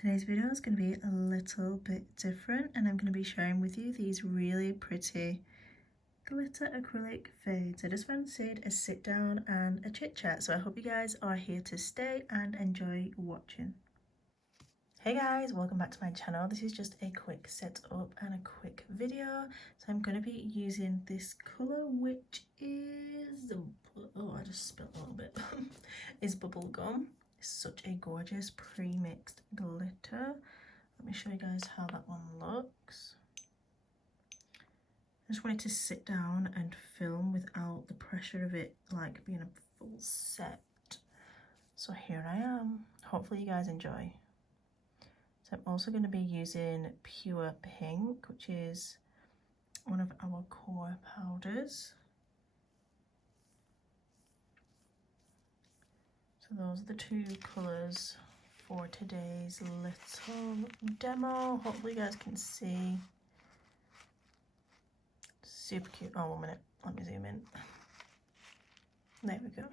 Today's video is going to be a little bit different, and I'm going to be sharing with you these really pretty glitter acrylic fades. I just fancied a sit down and a chit chat, so I hope you guys are here to stay and enjoy watching. Hey guys, welcome back to my channel. This is just a quick setup and a quick video. So I'm going to be using this colour, which is, oh, I just spilled a little bit, is Bubblegum. It's such a gorgeous pre-mixed glitter. Let me show you guys how that one looks. I just wanted to sit down and film without the pressure of it like being a full set. So here I am. Hopefully you guys enjoy. So I'm also going to be using Pure Pink, which is one of our core powders. So those are the two colours for today's little demo. Hopefully you guys can see. Super cute. Oh, 1 minute. Let me zoom in. There we go.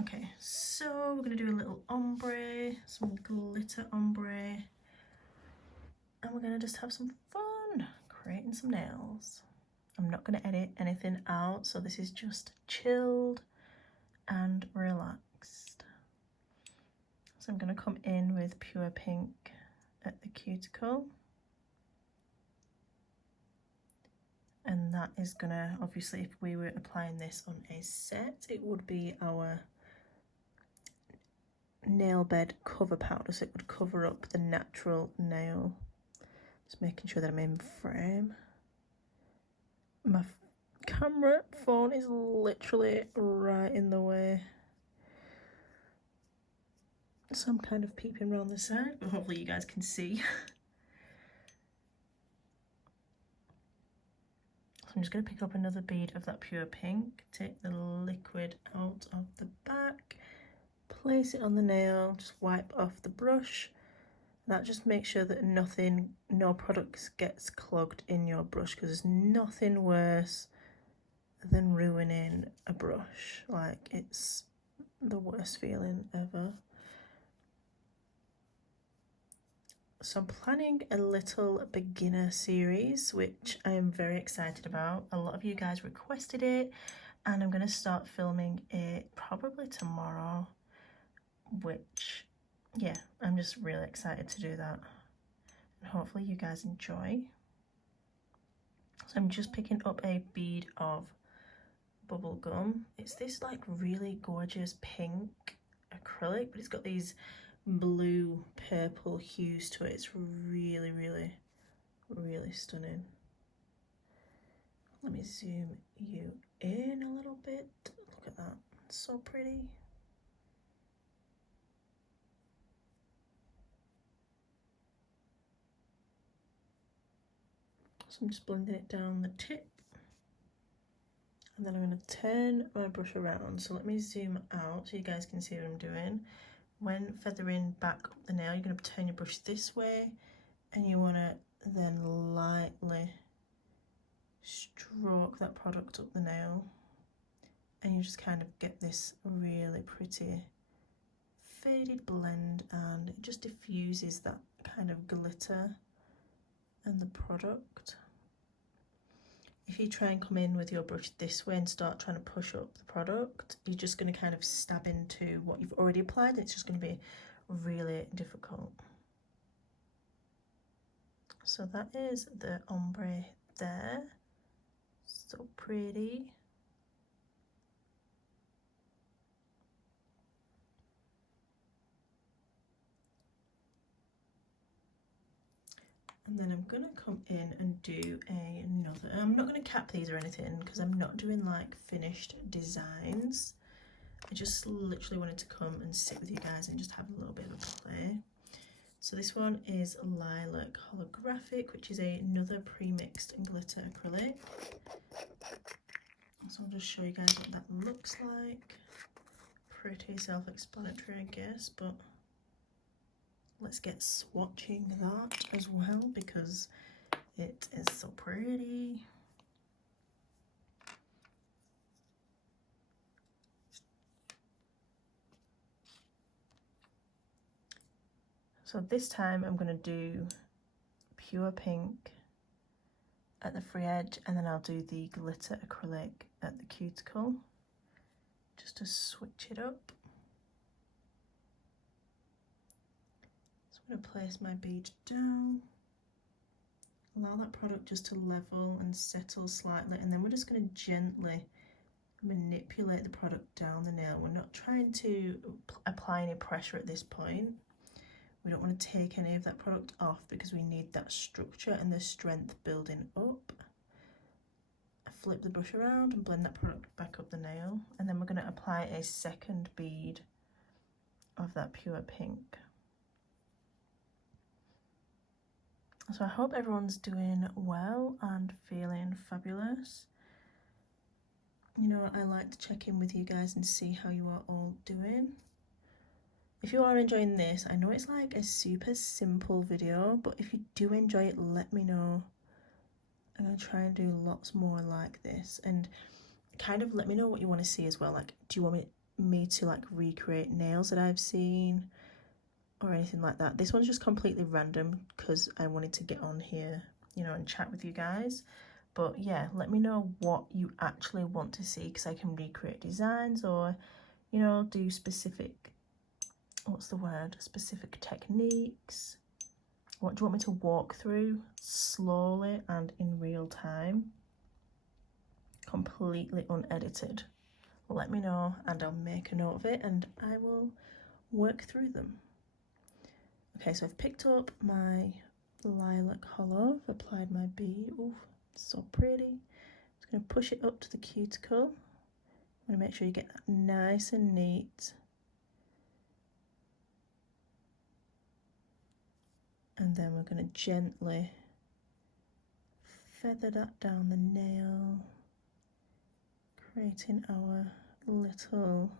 Okay, so we're going to do a little ombre, some glitter ombre. And we're going to just have some fun creating some nails. I'm not going to edit anything out, so this is just chilled and relaxed. So I'm going to come in with Pure Pink at the cuticle. And that is going to, obviously, if we were applying this on a set, it would be our nail bed cover powder, so it would cover up the natural nail. Just making sure that I'm in frame. My camera phone is literally right in the way, so I'm kind of peeping around the side, but hopefully you guys can see. So I'm just going to pick up another bead of that Pure Pink, take the liquid out of the back, place it on the nail, just wipe off the brush. That just makes sure that no product gets clogged in your brush, because there's nothing worse than ruining a brush. Like, it's the worst feeling ever. So I'm planning a little beginner series, which I am very excited about. A lot of you guys requested it, and I'm going to start filming it probably tomorrow, which, yeah, I'm just really excited to do that, and hopefully you guys enjoy. So I'm just picking up a bead of Bubblegum. It's this like really gorgeous pink acrylic, but it's got these blue purple hues to it. It's really, really, really stunning. Let me zoom you in a little bit. Look at that, it's so pretty. So I'm just blending it down the tip, and then I'm going to turn my brush around. So let me zoom out so you guys can see what I'm doing. When feathering back up the nail, you're going to turn your brush this way, and you want to then lightly stroke that product up the nail, and you just kind of get this really pretty faded blend, and it just diffuses that kind of glitter and the product. If you try and come in with your brush this way and start trying to push up the product, you're just going to kind of stab into what you've already applied. It's just going to be really difficult. So that is the ombre there. So pretty. And then I'm going to come in and do another. I'm not going to cap these or anything, because I'm not doing like finished designs. I just literally wanted to come and sit with you guys and just have a little bit of a play. So this one is Lilac Holographic, which is another pre-mixed glitter acrylic. So I'll just show you guys what that looks like. Pretty self-explanatory, I guess, but let's get swatching that as well, because it is so pretty. So this time I'm going to do pure pink at the free edge, and then I'll do the glitter acrylic at the cuticle, just to switch it up. So I'm going to place my bead down, allow that product just to level and settle slightly, and then we're just going to gently manipulate the product down the nail. We're not trying to apply any pressure at this point. We don't want to take any of that product off because we need that structure and the strength building up. I flip the brush around and blend that product back up the nail, and then we're going to apply a second bead of that pure pink. So I hope everyone's doing well and feeling fabulous. You know, I like to check in with you guys and see how you are all doing. If you are enjoying this, I know it's like a super simple video, but if you do enjoy it, let me know. I'm going to try and do lots more like this, and kind of let me know what you want to see as well. Like, do you want me to like recreate nails that I've seen or anything like that? This one's just completely random because I wanted to get on here, you know, and chat with you guys. But yeah, let me know what you actually want to see, because I can recreate designs or, you know, do specific, what's the word, specific techniques. What do you want me to walk through slowly and in real time, completely unedited? Let me know and I'll make a note of it and I will work through them. Okay, so I've picked up my lilac holo, I've applied my bead. Ooh, so pretty. Just going to push it up to the cuticle. I'm going to make sure you get that nice and neat. And then we're going to gently feather that down the nail, creating our little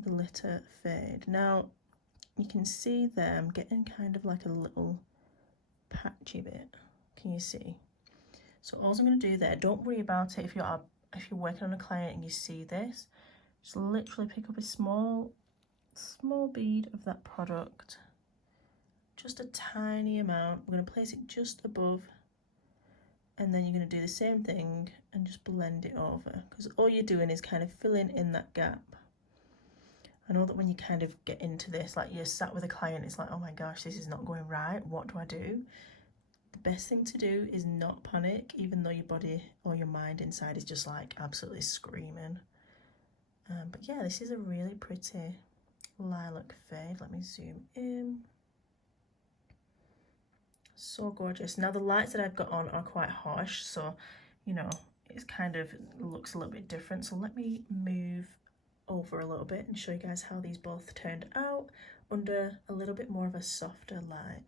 glitter fade. Now you can see there I'm getting kind of like a little patchy bit. Can you see? So all I'm going to do there, don't worry about it if you're working on a client and you see this, just literally pick up a small bead of that product. Just a tiny amount. We're going to place it just above, and then you're going to do the same thing and just blend it over, because all you're doing is kind of filling in that gap. I know that when you kind of get into this, like you're sat with a client, it's like, oh my gosh, this is not going right, what do I do? The best thing to do is not panic, even though your body or your mind inside is just like absolutely screaming. But yeah, this is a really pretty lilac fade. Let me zoom in. So gorgeous. Now the lights that I've got on are quite harsh, so you know it's kind of looks a little bit different. So let me move over a little bit and show you guys how these both turned out under a little bit more of a softer light.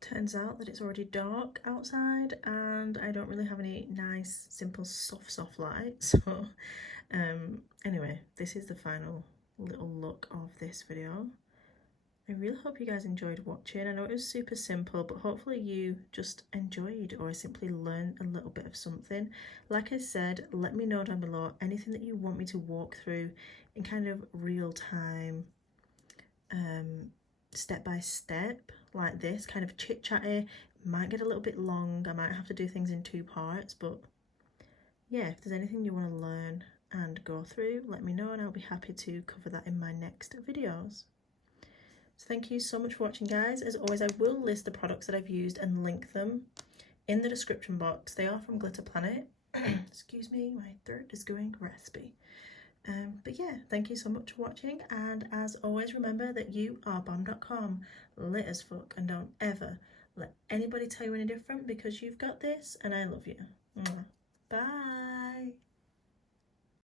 Turns out that it's already dark outside and I don't really have any nice simple soft light, so anyway, this is the final little look of this video. I really hope you guys enjoyed watching. I know it was super simple, but hopefully you just enjoyed or simply learned a little bit of something. Like I said, let me know down below anything that you want me to walk through in kind of real time, step by step, like this, kind of chit-chatty. Might get a little bit long, I might have to do things in 2 parts, but yeah, if there's anything you want to learn and go through, let me know and I'll be happy to cover that in my next videos. So thank you so much for watching, guys. As always, I will list the products that I've used and link them in the description box. They are from Glitter Planet. Excuse me, my throat is going raspy. But yeah, thank you so much for watching, and as always, remember that you are bomb.com, lit as fuck, and don't ever let anybody tell you any different, because you've got this and I love you. Bye.